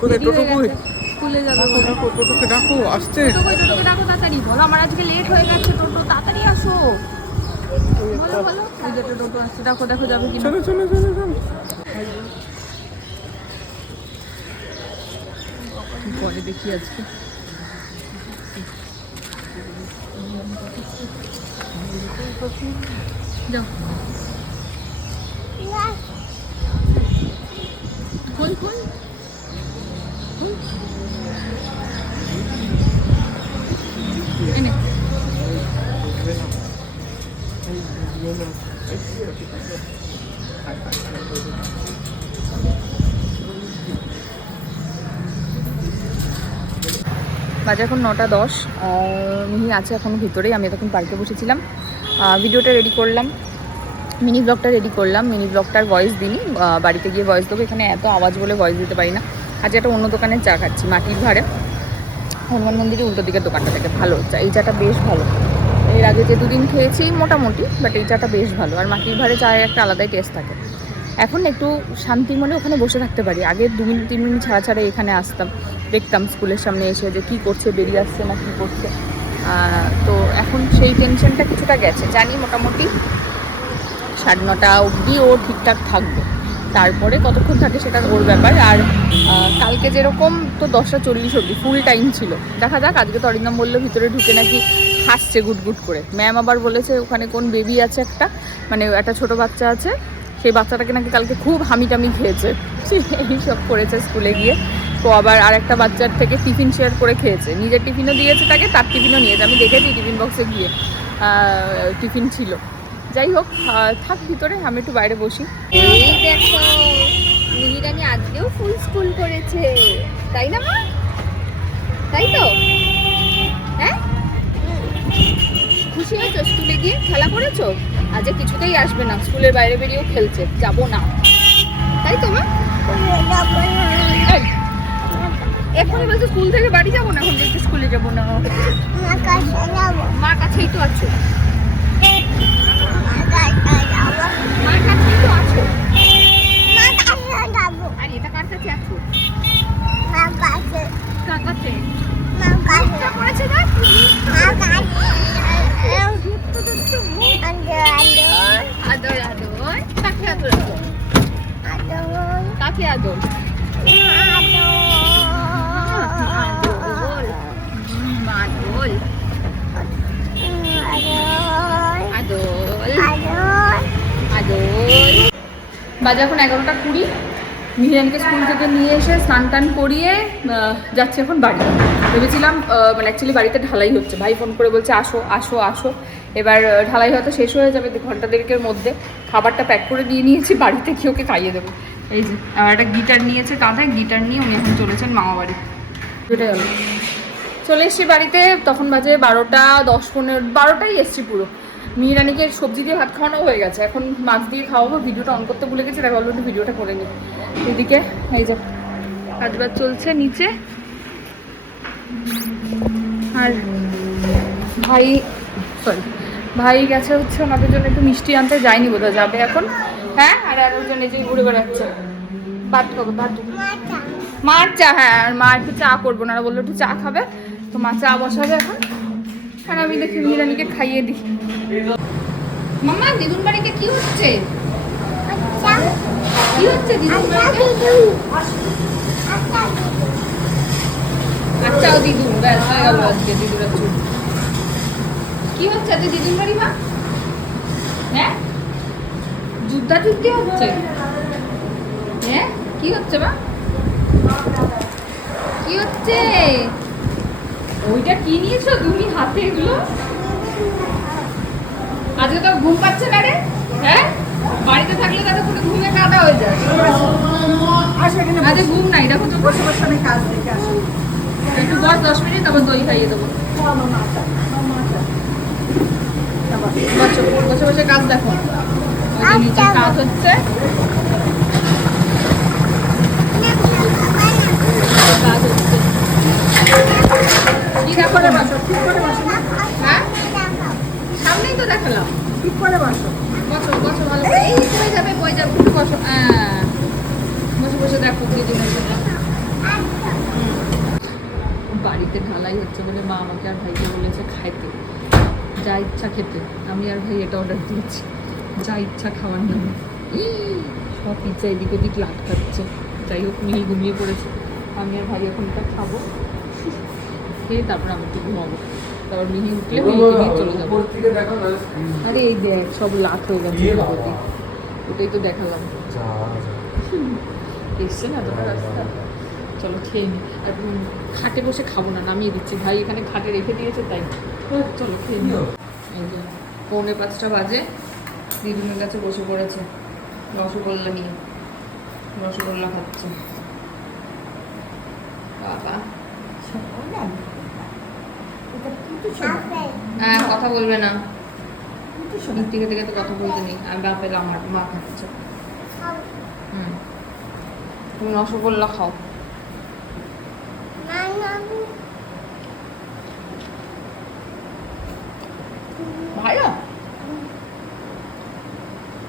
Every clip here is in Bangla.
কোথায়? টোটো কই স্কুলে যাবে টোটোকে ডাকো আসছে। টোটো কই টোটোকে ডাকো তাড়াতাড়ি। বলো আমার আজকে লেট হয়ে গেছে টোটো তাড়াতাড়ি আসো। বলো টোটো আসছে ডাকো দেখো যাবে কিনা। চলো চলো চলো চলো। কি দেখি আজকে। যাও। এনে বাজে এখন নটা দশ। মিহি আছে এখন ভিতরেই, আমি তখন পার্কে বসেছিলাম। ভিডিওটা রেডি করলাম। মিনি ব্লগটা রেডি করলাম। মিনি ব্লগটার ভয়েস দিনই বাড়িতে গিয়ে ভয়েস দেবো। এখানে এত আওয়াজ বলে ভয়েস দিতে পারি না। আজ একটা অন্য দোকানের চা খাচ্ছি, মাটির ভাড়ে। হনুমান মন্দিরের উল্টো দিকের দোকানটা থেকে ভালো চা এই চাটা বেশ ভালো। এর আগে যে দুদিন খেয়েছি মোটামুটি বাট এই চাটা বেশ ভালো। আর মাটির ভাড়ে চায়ের একটা আলাদাই টেস্ট থাকে। এখন একটু শান্তি মনে ওখানে বসে থাকতে পারি। আগে দু মিনিট, তিন মিনিট ছাড়া ছাড়া এখানে আসতাম। দেখতাম স্কুলের সামনে এসে যে কী করছে, বেরিয়ে আসছে না কী করছে। তো এখন সেই টেনশনটা কিছুটা গেছে। জানি মোটামুটি সাড়ে নটা অবধি ও ঠিকঠাক থাকবে। তারপরে কতক্ষণ থাকে সেটা ওর ব্যাপার। আর কালকে যেরকম তো দশটা চল্লিশ অবধি ফুল টাইম ছিল। দেখা যাক, আজকে তো অরিন্দম বলল ভিতরে ঢুকে নাকি হাসছে গুট গুট করে। ম্যাম আবার বলেছে, ওখানে কোন বেবি আছে একটা? মানে একটা ছোট বাচ্চা আছে। সেই বাচ্চাটাকে নাকি কালকে খুব হামি টামি খেয়েছে এইসব করেছে স্কুলে গিয়ে। তো আবার আর একটা বাচ্চার থেকে টিফিন শেয়ার করে খেয়েছে। নিজের টিফিনও দিয়েছে তাকে, তার টিফিনও নিয়েছে। আমি দেখেছি টিফিন বক্সে গিয়ে টিফিন ছিল। যাই হোক থাক ভিতরে আমি একটু বাইরে বসি। এই দেখো মিহিরানি আজকেও ফুল স্কুল করেছে। তাই না মা? তাই তো? হ্যাঁ? খুশি হয়েছো স্কুলে গিয়ে? খেলা করেছ? আজকে কিছুতেই আসবে না স্কুলের বাইরে বেরিয়েও খেলছে যাব না। তাই তো মা? এখনই বলছে স্কুল থেকে বাড়ি যাব না এখন বলছে স্কুলে যাব না। মার কাছেই তো আছো। মার কাছেই তো আছো? বাজে এখন এগারোটা কুড়ি। মিহিরানকে স্কুল থেকে নিয়ে এসে স্নান টান করিয়ে যাচ্ছি এখন বাড়ি। ভেবেছিলাম মানে অ্যাকচুয়ালি বাড়িতে ঢালাই হচ্ছে। ভাই ফোন করে বলছে, আসো আসো আসো। এবার ঢালাই হয়তো শেষ হয়ে যাবে দু ঘণ্টা দেড়েকের মধ্যে। খাবারটা প্যাক করে দিয়ে নিয়েছি, বাড়িতে কি ওকে খাইয়ে দেবো। এই যে আর একটা গিটার নিয়েছে কাঁধে। গিটার নিয়ে উনি এখন চলেছেন মামা বাড়ি। এটাই হলো। চলে এসছি বাড়িতে, তখন বাজে বারোটা দশ পনেরো, বারোটাই এসছি পুরো। মিহিরানিকে সবজি দিয়ে ভাত খাওয়ানো হয়ে গেছে। এখন মাছ দিয়ে খাওয়াবো, ভিডিওটা অন করতে ভুলে গেছি, তাই ভাবলো একটু ভিডিওটা করে নিই। এদিকে, এই যে কাজবাজ চলছে নিচে। আর ভাই সরি ভাই গেছে হচ্ছে ওনাদের জন্য একটু মিষ্টি আনতে, যায়নি বোধহয়, যাবে এখন। হ্যাঁ আর আর ওজন এই যে ঘুরে বেড়াচ্ছে। ভাত খাব, ভাত। মার চা হ্যাঁ আর মা একটু চা করব না বলল একটু চা খাবে, তো মা চা বসাবে এখন। আর আমি দেখি মিরানিকে খাইয়ে দিই। মামা দিদুন বাড়িতে কি হচ্ছে? কি হচ্ছে দিদুন বাড়িতে? আচ্ছা ও দিদুন ব্যাস হয়ে গেল আজকে দিদুরা চুল। কি হচ্ছে আজকে দিদুন বাড়ি মা? হ্যাঁ? যুদ্ধা যুদ্ধি হচ্ছে। হ্যাঁ? কি হচ্ছে মা? কি হচ্ছে? ওইটা কি নিয়েছো? তুমি হাতে এগুলো? আজকে তো ঘুম পাচ্ছে না রে। হ্যাঁ? বাড়িতে থাকলে তাদের কোনো ঘুমে কাদা হয়ে যায়। আজকে ঘুম নাই দেখো তো। বসে বসে আমি কাজ দেখে আসো। একটু বস দশ মিনিট তারপর দই খাইয়ে দেবো। বসো বসে বসে কাজ দেখো। নিচে কাজ হচ্ছে কাজ হচ্ছে কি দেখো রে বসো হ্যাঁ সামনেই তো ঠিক করে বসো। বসো বসো ভালো এই বয়ে যাবে বয়ে যাবে। একটু বসো। বসো বসো বসে দেখো সাথে বাড়িতে ঢালাই হচ্ছে বলে মা আমাকে আর ভাইকে বলেছে খাইতে। যা ইচ্ছা খেতে। আমি আর ভাই এটা অর্ডার দিয়েছি। যা ইচ্ছা খাওয়ার নামে। সব পিজ্জা এদিক ওদিক লাটকাচ্ছে। যাই হোক মিহি ঘুমিয়ে পড়েছে। আমি আর ভাই এখন এটা খাব। খেয়ে তারপর আমি একটু ঘুমাবো। তারপর মিহি উঠলে মিহিকে নিয়ে চলে যাব। আরে এই দেখ সব লাট হয়ে গেছে ইয়ে। ওটাই তো দেখালাম। এসছে না তোমার রাস্তা? চলো খেয়ে নি। আর খাটে বসে খাব না নামিয়ে দিচ্ছি। ভাই এখানে খাটে রেখে দিয়েছে তাই। চলো খেয়ে নি। পৌনে পাঁচটা বাজে। দিদুনের কাছে বসে পড়েছে রসগোল্লা নিয়ে। রসগোল্লা খাচ্ছে। বাবা। হ্যাঁ কথা বলবে না। মিথ্যে খেতে খেতে কথা বলতে নেই। আমি বাপের আমার মা খাচ্ছে হুম। তুমি রসগোল্লা খাও। ভালো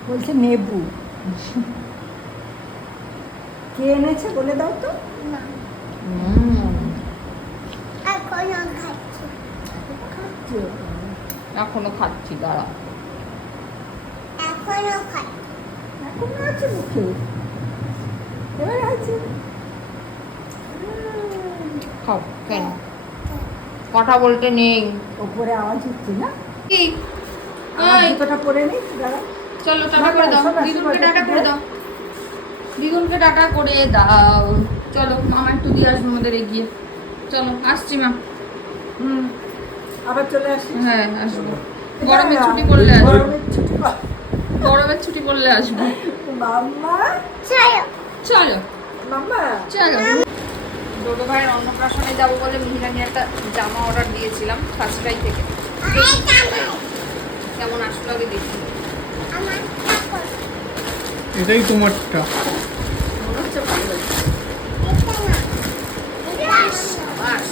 বলছে নেবু। কে এনেছে বলে দাও তো। ওটা। এখনও খাচ্ছি দাঁড়া। এখনও আছে মুখে। এবার আছে খাও কেন? কথা বলতে নেই। ওপরে আওয়াজ হচ্ছে না? কি? জুতোটা পরে নিই দাঁড়া। চলো টাটা করে দাও। সব আছে, দিদুনকে সব টাটা করে দাও। দিদুনকে টাটা করে দাও। চলো মামা একটু দিয়ে আসব আমাদের এগিয়ে। চলো আসছি মা। হুম। আবার চলে আসি? হ্যাঁ আসব। গরমের ছুটি পড়লে আসব। গরমের ছুটি গরমের ছুটি পড়লে আসব। মাম্মা? চলো। মাম্মা? চলো। ডোডো ভাইয়ের অন্নপ্রাশনে যাব বলে মিহিরানি একটা জামা অর্ডার দিয়েছিলাম ফার্স্ট ক্রাই থেকে। কেমন আসলো আগে দেখি। এটাই তোমারটা। মনে হচ্ছে ভালো হয়েছে বাস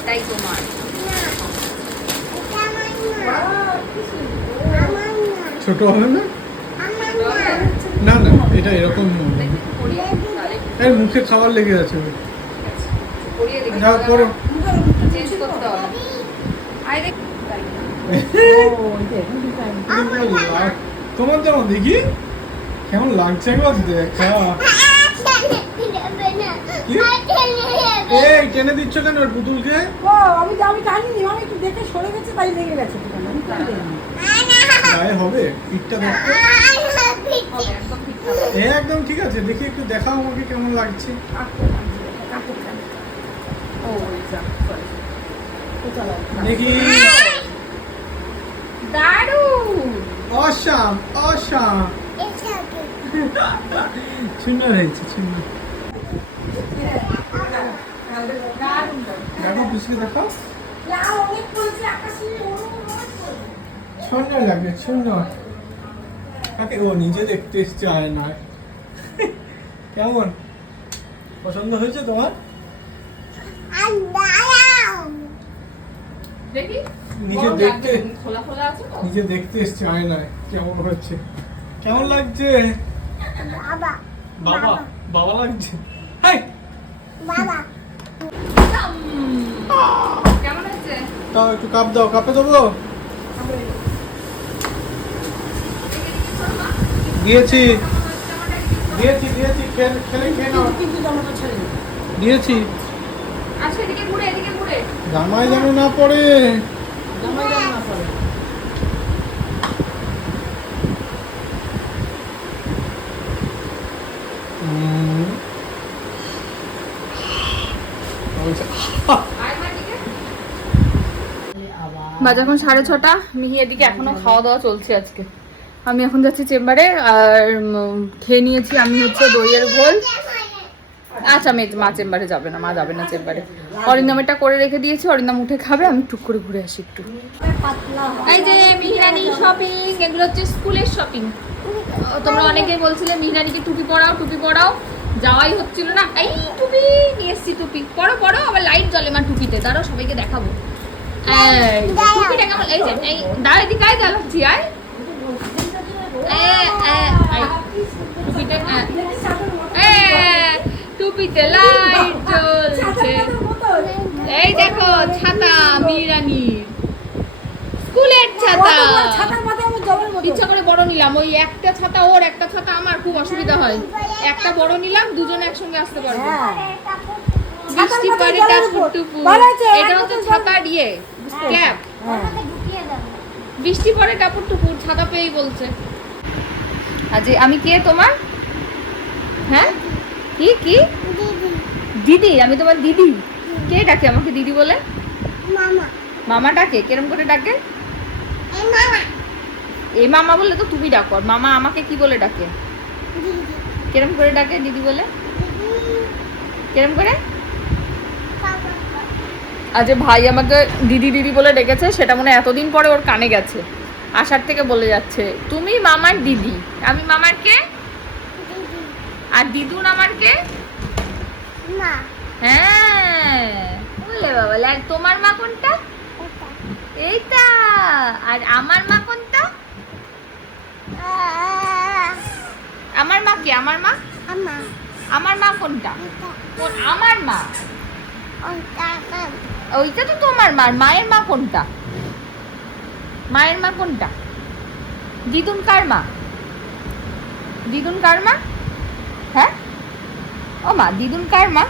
এটাই তোমার। ছোট হবে না? না না এটা এরকম এর মুখে খাবার লেগে আছে। করো তোমার যেমন দেখি কেমন লাগছে একবার দেখা এই টেনে দিচ্ছ কেন ওর পুতুলকে? ও আমি আমি একটু দেখে সরে গেছে তাই লেগে গেছে দোকানে আমি করে দেয়নি গায়ে হবে পিঠটা একদম ঠিক এ একদম ঠিক আছে দেখি একটু দেখাও আমাকে কেমন লাগছে। দেখি। দারুণ অসাম। অসাম সুন্দর হয়েছে সুন্দর দেখো পিছনে। সুন্দর লাগে সুন্দর কাকে ও নিজে দেখতে এসছে আয়নায় কেমন? পছন্দ হয়েছে তোমার? নিজে দেখতে খোলা খোলা নিজে দেখতে এসছে আয়নায় কেমন হচ্ছে? কেমন লাগছে? বাবা বাবা লাগছে। হাই! কেমন হচ্ছে তাও একটু কাপ দাও কাপে দেবো দিয়েছি। দিয়েছি দিয়েছি খেলে খেয়ে নাও। দিয়েছি। আচ্ছা এদিকে ঘুরে এদিকে ঘুরে। জামাই যেন না পড়ে। জামাই যেন না পড়ে। হুম। বলছে, আয় মা এদিকে আবার বাজে এখন সাড়ে ছটা, মিহি এদিকে এখনও খাওয়া দাওয়া চলছে আজকে। আমি এখন যাচ্ছি চেম্বারে, আর খেয়ে নিয়েছি আমি হচ্ছে দইয়ের ঘোল। আচ্ছা মে মা চেম্বারে যাবে না, মা যাবে না চেম্বারে। অরিন্দমেরটা করে রেখে দিয়েছি, অরিন্দম উঠে খাবে, আমি টুক করে ঘুরে আসি একটু। এই যে মিহিরানি শপিং এগুলো হচ্ছে স্কুলের শপিং তোমরা অনেকেই বলছিলে, মিহিরানিকে টুপি পরাও টুপি পরাও। যাওয়াই হচ্ছিল না। এই টুপি, নিয়ে এসছি টুপি। পরো পরো, আবার লাইট জ্বলে, মা টুপিতে। দাঁড়াও সবাইকে দেখাবো। টুপিটা কেমন এই যে এই দাঁড়া এদিকে আয় এ, টুপিতে লাইট জ্বলছে এই দেখো ছাতা মিরানির স্কুলের ছাতা ইচ্ছা করে বড় নিলাম ওই একটা ছাতা ওর একটা ছাতা আমার খুব অসুবিধা হয়। একটা বড় নিলাম দুজন একসঙ্গে আসতে পারব। হ্যাঁ। বৃষ্টি পরে মাথায় জলের টাপুর উপর। টুপুর ভালো আছে, এটা এক হচ্ছে বোতল জল- ছাতার ইয়ে ক্যাপ। হ্যাঁ বৃষ্টি পরে টাপুর টুপুর ছাতা পেয়েই বলছে। আজ আমি কে তোমার? হ্যাঁ? কি কি? দিদি আমি তোমার দিদি। কে ডাকে আমাকে দিদি বলে? মামা। ডাকে? কেরম করে ডাকে? এই মামা। বললে তো তুমি ডাকো আর মামা আমাকে কি বলে ডাকে? কেরম করে ডাকে দিদি বলে? কেরম করে? আজ যে ভাই আমাকে দিদি দিদি বলে ডেকেছে সেটা মনে হয় এতদিন পরে ওর কানে গেছে। আসার থেকে বলে যাচ্ছে তুমি মামার দিদি? আমি মামার কে? আর দিদুন আমার কে? হ্যাঁ। বলে বাবা আর তোমার মা কোনটা? এইটা। আর আমার মা কোনটা? আমার মা কে? আমার মা? আমার মা। কোনটা? আমার মা? ওইটা তো তোমার মা মায়ের মা কোনটা? মায়ের মা কোনটা? দিদুন কার মা? দিদুন কার মা? হ্যাঁ? ও মা দিদুন কার মা?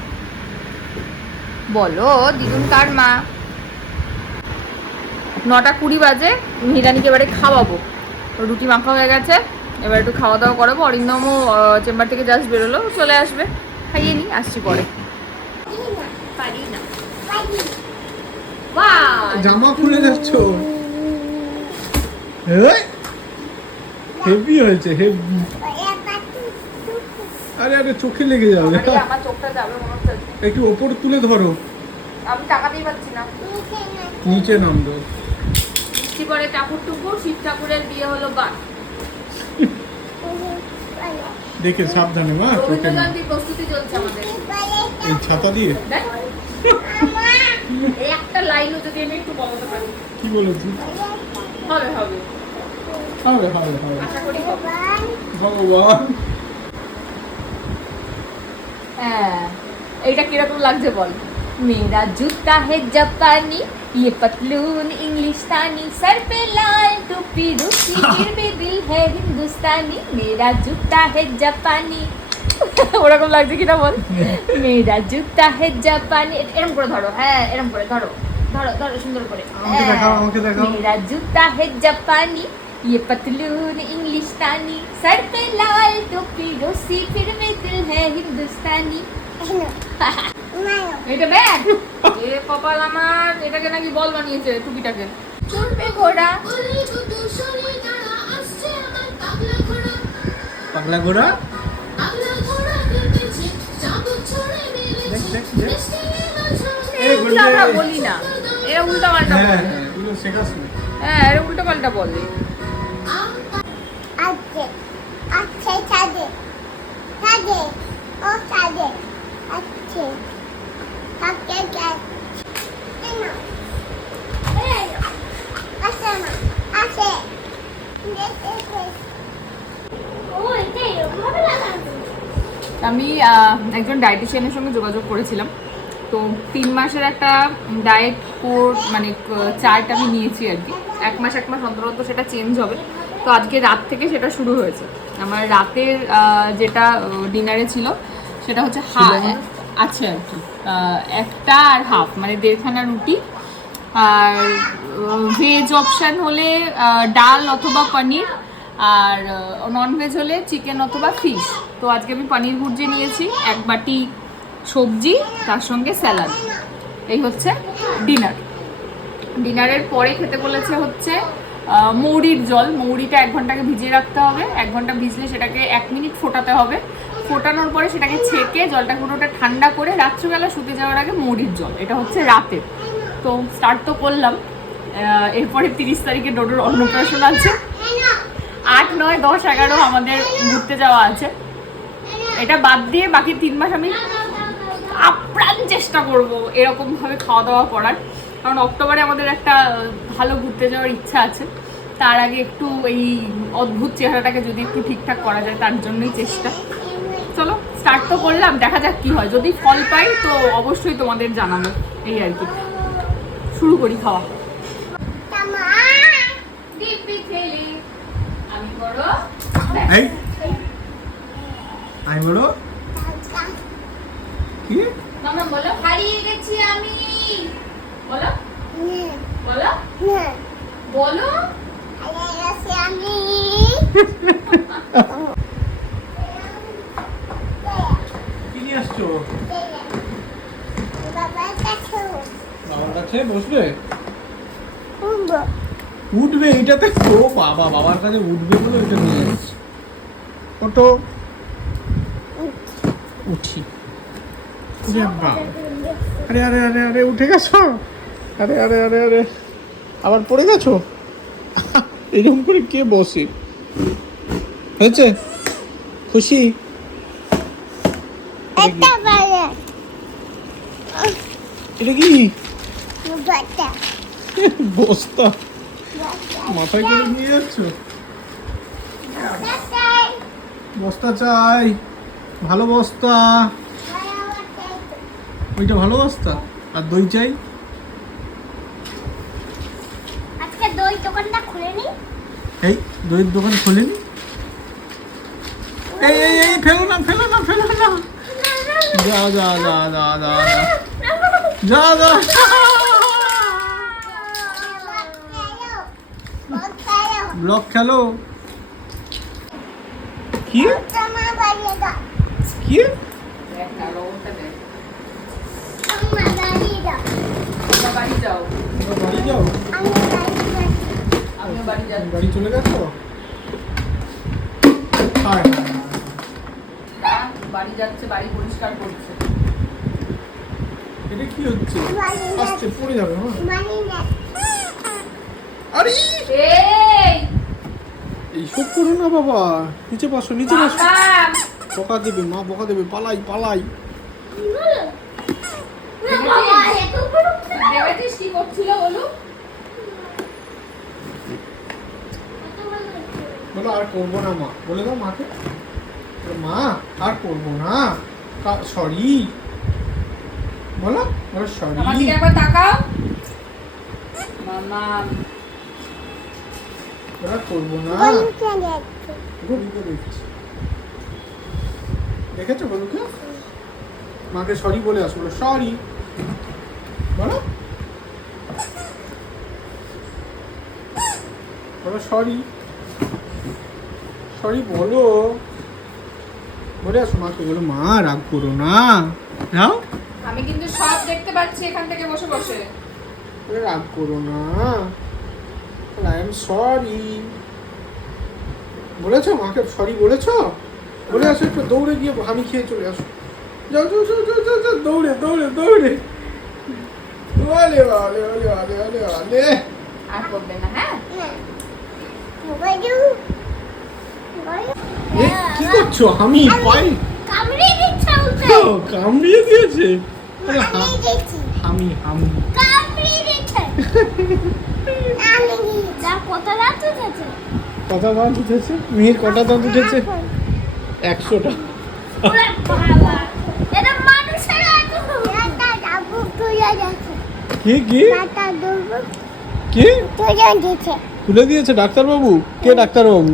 বলো দিদুন কার মা? নটা কুড়ি বাজে হিরানিকে এবারে খাওয়াবো। রুটি মাখা হয়ে গেছে, এবার একটু খাওয়া দাওয়া করাবো অরিন্দমও চেম্বার থেকে জাস্ট বেরোলো, চলে আসবে। খাইয়ে নি, আসছি পরে। পারি না। জামা খুলে যাচ্ছ? হেভি হয়েছে হেভি আরে আরে চোখে লেগে যাবে। আরে, আমার চোখটা যাবে একটু ওপর তুলে ধরো। আমি টাকাতেই পাচ্ছি না। নিচে নামলো বৃষ্টি পরে ঠাকুর টুকুর শিব ঠাকুরের বিয়ে হলো বা দেখে সাবধানে মা প্রস্তুতি চলছে আমাদের। এই ছাতা দিয়ে? দেখ এই একটা লাইনও যদি আমি একটু বলতে পারি কি বলেছি হবে হবে হবে হবে হবে আশা করি হবে ভগবান হ্যাঁ এইটা কিরকম লাগছে বল मेरा जूता है जापानी ये पतलून इंग्लिस्तानी सर पे लाल टोपी रूसी फिर भी दिल है हिंदुस्तानी मेरा जूता है जापानी ওরকম লাগছে কিনা বল মেয়েরা জুতা হে জাপানি এরকম করে ধরো হ্যাঁ এরকম করে ধরো ধরো ধরো সুন্দর করে আমাকে দেখাও, আমাকে দেখাও। मेरा जूता है जापानी ये पतलून इंग्लिस्तानी सर पे लाल टोपी रूसी फिर भी दिल है हिंदुस्तानी এটা ব্যাগ এ কপাল আমার এটাকে নাকি বল বানিয়েছে টুপিটাকে চলবে ঘোড়া পাগলা ঘোড়া দেখ দেখ দেখ এই এগুলো আমরা বলবে- বলি না এরা উল্টা পাল্টা হ্যাঁ বলে। হ্যাঁ হ্যাঁ এরা উল্টা পাল্টা বলে। আমি একজন ডায়েটিশিয়ানের সঙ্গে যোগাযোগ করেছিলাম। তো তিন মাসের একটা ডায়েট কোর্স মানে চার্ট আমি নিয়েছি আর কি। এক মাস এক মাস অন্তর অন্তর সেটা চেঞ্জ হবে। তো আজকে রাত থেকে সেটা শুরু হয়েছে। আমার রাতের যেটা ডিনারে ছিল সেটা হচ্ছে হা আছে আর কি। একটা আর হাফ মানে দেড়খানা রুটি। আর ভেজ অপশান হলে ডাল অথবা পনির। আর নন ভেজ হলে চিকেন অথবা ফিশ তো আজকে আমি পনির ভুর্জি নিয়েছি। এক বাটি সবজি, তার সঙ্গে স্যালাড। এই হচ্ছে ডিনার। ডিনারের পরে খেতে বলেছে হচ্ছে মৌরির জল। মৌরিটা এক ঘন্টাকে ভিজিয়ে রাখতে হবে। এক ঘণ্টা ভিজলে সেটাকে এক মিনিট ফোটাতে হবে। ফোটানোর পরে সেটাকে ছেঁকে জলটা পুরোটা ঠান্ডা করে রাত্রিবেলা শুতে যাওয়ার আগে মৌরির জল। এটা হচ্ছে রাতে। তো স্টার্ট তো করলাম। এরপরে তিরিশ তারিখে ডোডোর অন্নপ্রাশন আছে। আট, নয়, দশ, এগারো আমাদের ঘুরতে যাওয়া আছে। এটা বাদ দিয়ে বাকি তিন মাস আমি আপ্রাণ চেষ্টা করব এরকমভাবে খাওয়া দাওয়া করার। কারণ অক্টোবরে আমাদের একটা ভালো ঘুরতে যাওয়ার ইচ্ছা আছে। তার আগে একটু এই অদ্ভুত চেহারাটাকে যদি একটু ঠিকঠাক করা যায় তার জন্যই চেষ্টা। চলো স্টার্ট তো করলাম দেখা যাক কি হয়। যদি ফল পাই তো অবশ্যই তোমাদের জানাব। এই আর কি। শুরু করি খাওয়া। আমি বড়। আমি বলো কি মামা বলো। হারিয়ে গেছি আমি। বলো। বলো। বলো। Ada rasa ni. কি নিয়ে আসছো? Baba kacau. বাবার কাছে বসবে? উঠবে এইটাতে ও বাবা বাবার কাছে উঠবে বলে ওইটা নিয়ে আসছে ওটো উঠি। আরে আরে আরে আরে উঠে গেছো? আরে আরে আরে আরে আবার পড়ে গেছো? এরকম করে কে বসে? হয়েছে? খুশি? এটা কি? বস্তা। মাথায় করে নিয়ে যাচ্ছ? বস্তা চাই। ভালো বস্তা. ওইটা ভালো বস্তা? আর দই চাই? আজকে দই দোকানটা এই দইয়ের দোকান খুলেনি? এই এই এই ফেলো না ফেলো না ফেলো না। যা যা যা যা যা যা। যা ব্লক খেলো। কি? আচ্ছা, কি? বাড়ি যাও বাড়ি যাও আমিও বাড়ি যাচ্ছি বাড়ি চলে গেছো হ্যাঁ, বাড়ি যাচ্ছে বাড়ি পরিষ্কার করছে এটা কি হচ্ছে আসছে পড়ে যাবে হ্যাঁ আরে এই এইসব করো না বাবা নিচে বসো নিচে বসো। বকা দেবে মা বকা দেবে পালাই পালাই দেবাতিস কি করছিল বলু বলো আর করব না মা। বলে দাও মাকে। মা আর করব না। সরি। বলো বলো সরি। একবার তাকাও। মামা। ওরা করব না। গরুকে দেখছি? দেখেছ। গরুকে মাকে সরি বলে আসো বলো সরি। বলো। বলো সরি। সরি বলো। বলে আসো মাকে বলো মা রাগ করো না। যাও আমি কিন্তু সব দেখতে পাচ্ছি এখান থেকে বসে বসে। বলে রাগ করো না। আই এম সরি বলেছ মাকে সরি বলেছ? বলে আসো একটু দৌড়ে গিয়ে আমি খেয়ে চলে আসো। যাও যাও যাও যাও যাও যাও দৌড়ে দৌড়ে দৌড়ে। ওলে ওলে ওলে ওলে ওলে। আর করবে না হ্যাঁ? কি করছ? আমি পাই কামড়িয়ে দিচ্ছে কামড়িয়ে দিয়েছে? আমি আমি কামড়িয়ে দিচ্ছে কটা দাঁত উঠেছে? কটা কটা দাঁত উঠেছে? একশোটা। কি কি? কি? তুলে দিয়েছে ডাক্তারবাবু? কে ডাক্তারবাবু?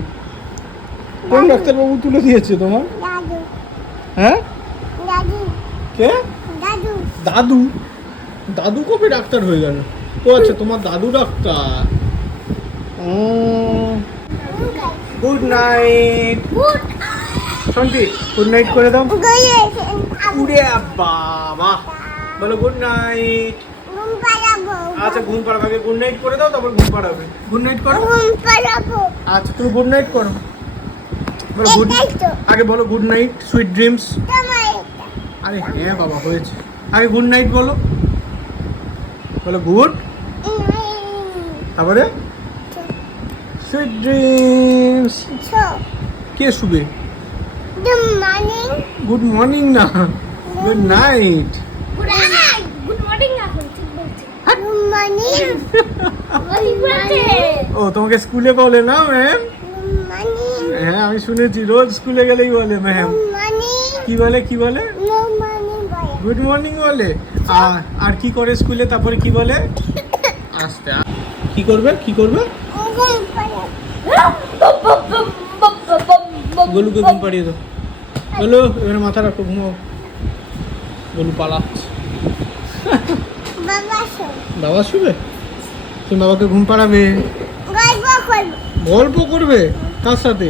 কোন ডাক্তারবাবু তুলে দিয়েছে তোমার? হ্যাঁ? দাদু। কে? দাদু। দাদু? কবে ডাক্তার হয়ে গেল? ও আচ্ছা তোমার দাদু doctor. Good night good Sonti good night করে দাও। উড়ে বাবা বলো গুড নাইট আচ্ছা ঘুম পাড়াবে আগে গুড নাইট করে দাও তারপর ঘুম পাড়াবে। গুড নাইট করো। ঘুম পাড়াবো। আচ্ছা তুমি গুড নাইট করো। বলো গুড তো। আগে বলো গুড নাইট সুইট ড্রিমস আরে হ্যাঁ বাবা হয়েছে। আগে গুড নাইট বলো। বলো গুড তারপরে? সুইট ড্রিমস কে শুবে? গুড মর্নিং গুড মর্নিং না। Good night good good morning এখন ঠিক বলছি গুড মানি মানি বলছে ও তোমাকে স্কুলে বলে না ম্যাম হ্যাঁ আমি শুনেছি রোজ স্কুলে গেলেই বলে ম্যাম মানি কি বলে কি বলে? নো মানি বলে। গুড মর্নিং বলে। আর আর কি করে স্কুলে তারপরে কি বলে? আসতে কি করবে কি করবে? গোলুকে ঘুম পাড়িয়ে দাও। গোলু এবারে মাথা রাখো ঘুমাও। গোলু পালাচ্ছে। বাবা শুবে তুমি বাবাকে ঘুম পাড়াবে? গল্প করবে। কার সাথে?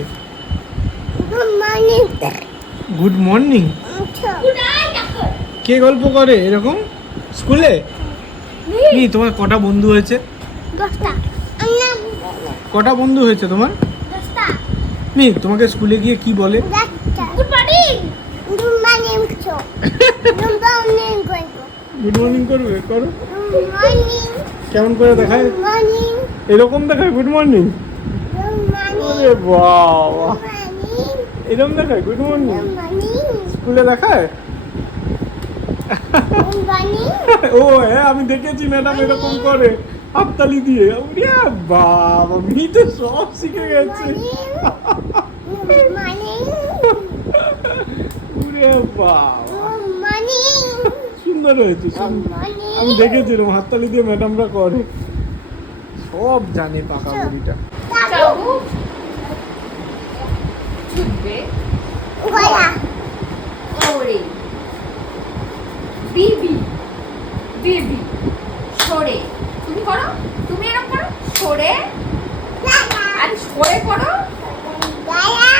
গুড মর্নিং কে গল্প করে এরকম? স্কুলে? নি তোমার কটা বন্ধু হয়েছে? কটা বন্ধু হয়েছে তোমার? নি তোমাকে স্কুলে গিয়ে কি বলে? গুড মর্নিং করব করো। কেমন করে দেখায়? এরকম দেখায় গুড মর্নিং আরে বাবা। এরকম দেখায় গুড মর্নিং স্কুলে দেখায়? ও হ্যাঁ আমি দেখেছি ম্যাডাম এরকম করে হাততালি দিয়ে। বাবা মি তো সব শিখে গেছে। বাবা। সুন্দর হয়েছে আমি দেখেছি এরকম হাততালি দিয়ে ম্যাডামরা করে। সব জানে পাকা বুড়িটা। বিবি। বিবি। সরে। তুমি করো। তুমি এরকম করো। সরে। আর সরে করো। গলা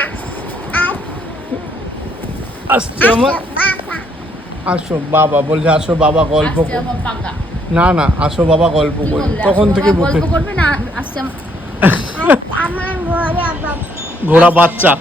আমার আসো বাবা বলছে আসো বাবা গল্প কর না না আসো বাবা গল্প করি। তখন থেকে বুকে গল্প করবে না? আসছে আমার আমার গলা বাবা ঘোড়া বাচ্চা।